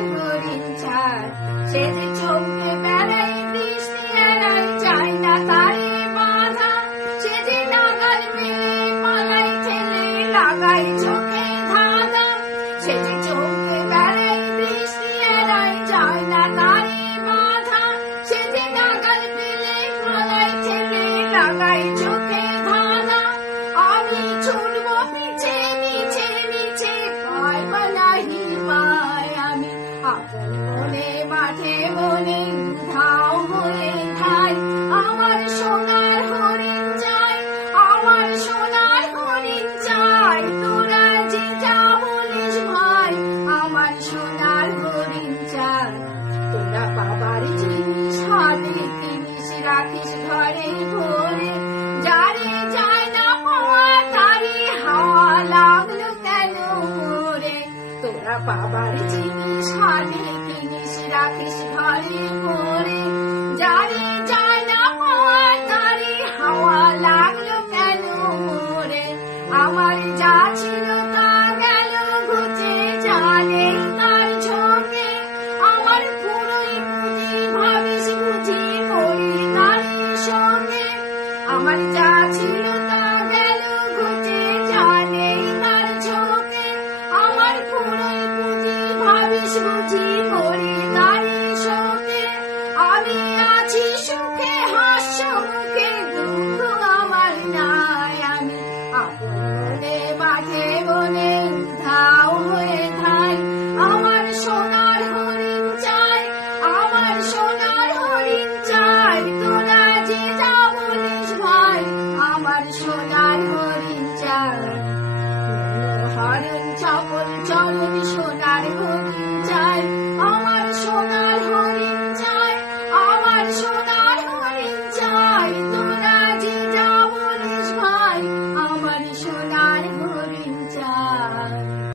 সোনার হরিণ চায়, সে যে চমকে বেড়ায় বৃষ্টি এড়ায় যায় না তারে বাধা, সে যে নাগাল মেলে পালায় ঠেলে লাগায় চোখে ধাঁধা, সে যে চমকে বেড়ায় বৃষ্টি এড়ায় যায় না তারে বাধা, সে যে নাগাল মেলে পালায় ঠেলে লাগায় চোখে ধাঁধা। আমি ছুটবো পিছে মিছে মিছে পারব নাহি পায়, আমি আপন মনে মাঠে বনে ধাও হয়ে ধাই, আমার সোনার হরিণ চাই, আমার সোনার হরিণ চাই, তোরা যে যা বলিস ভাই, আমার সোনার হরিণ চাই। তোরা বাবার জিনিস হাতে কিনিস রাখিস ঘরে ভরে, যারে যায় না পাওয়া তারে হাওয়া লাগলো কেন রে, তোরা বাবার জিনিস হাতে কিনিস রাখিস ঘরে ভরে।